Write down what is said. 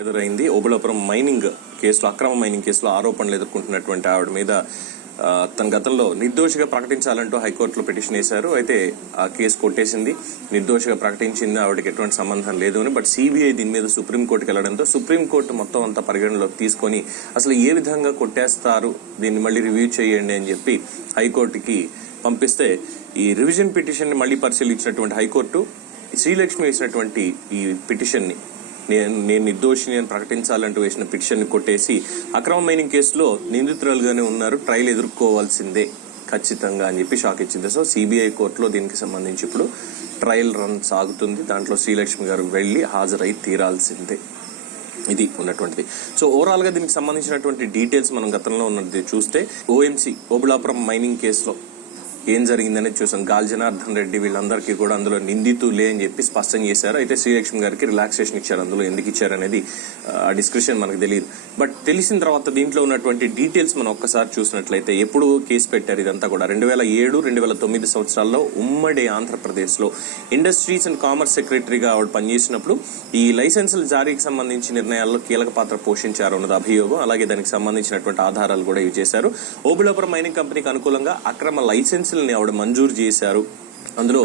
ఎదురైంది. ఓబుళాపురం మైనింగ్ కేసులో అక్రమ మైనింగ్ కేసులో ఆరోపణలు ఎదుర్కొంటున్నటువంటి ఆవిడ మీద తన గతంలో నిర్దోషిగా ప్రకటించాలంటూ హైకోర్టులో పిటిషన్ వేశారు. అయితే ఆ కేసు కొట్టేసింది. నిర్దోషిగా ప్రకటించింది. ఆవిడకి ఎటువంటి సంబంధం లేదు అని. బట్ సిబిఐ దీని మీద సుప్రీంకోర్టుకి వెళ్ళడంతో సుప్రీంకోర్టు మొత్తం అంతా పరిగణలోకి తీసుకొని అసలు ఏ విధంగా కొట్టేస్తారు? దీన్ని మళ్ళీ రివ్యూ చేయండి అని చెప్పి హైకోర్టుకి పంపిస్తే ఈ రివిజన్ పిటిషన్ని మళ్ళీ పరిశీలించినటువంటి హైకోర్టు శ్రీలక్ష్మి వేసినటువంటి ఈ పిటిషన్ని నేను నేను నిర్దోషిని నేను ప్రకటించాలంటూ వేసిన పిటిషన్ని కొట్టేసి అక్రమ మైనింగ్ కేసులో నిందితురాలుగానే ఉన్నారు. ట్రయల్ ఎదుర్కోవాల్సిందే ఖచ్చితంగా అని చెప్పి షాక్ ఇచ్చింది. సో సిబిఐ కోర్టులో దీనికి సంబంధించి ఇప్పుడు ట్రయల్ రన్ సాగుతుంది. దాంట్లో శ్రీలక్ష్మి గారు వెళ్ళి హాజరై తీరాల్సిందే. ఇది ఉన్నటువంటిది. సో ఓవరాల్గా దీనికి సంబంధించినటువంటి డీటెయిల్స్ మనం గతంలో ఉన్నది చూస్తే ఓఎంసీ ఓబుళాపురం మైనింగ్ కేసులో ఏం జరిగిందనేది చూసాం. గాల్ జనార్దన్ రెడ్డి వీళ్ళందరికీ కూడా అందులో నిందితులే అని చెప్పి స్పష్టం చేశారు. అయితే శ్రీలక్ష్మి గారికి రిలాక్సేషన్ ఇచ్చారు. అందులో ఎందుకు ఇచ్చారనేది ఆ డిస్క్రిప్షన్ మనకు తెలియదు. బట్ తెలిసిన తర్వాత దీంట్లో ఉన్నటువంటి డీటెయిల్స్ మనం ఒక్కసారి చూసినట్లయితే ఎప్పుడు కేసు పెట్టారు ఇదంతా కూడా. రెండు వేల ఏడు రెండు వేల తొమ్మిది సంవత్సరాల్లో ఉమ్మడి ఆంధ్రప్రదేశ్లో ఇండస్ట్రీస్ అండ్ కామర్స్ సెక్రటరీగా ఆవిడ పనిచేసినప్పుడు ఈ లైసెన్సుల జారీకి సంబంధించి నిర్ణయాల్లో కీలక పాత్ర పోషించారు అన్నది అభియోగం. అలాగే దానికి సంబంధించినటువంటి ఆధారాలు కూడా ఇవి చేశారు. ఓబుళాపురం మైనింగ్ కంపెనీకి అనుకూలంగా అక్రమ లైసెన్స్ లైసెన్సులని ఆవిడ మంజూరు చేశారు. అందులో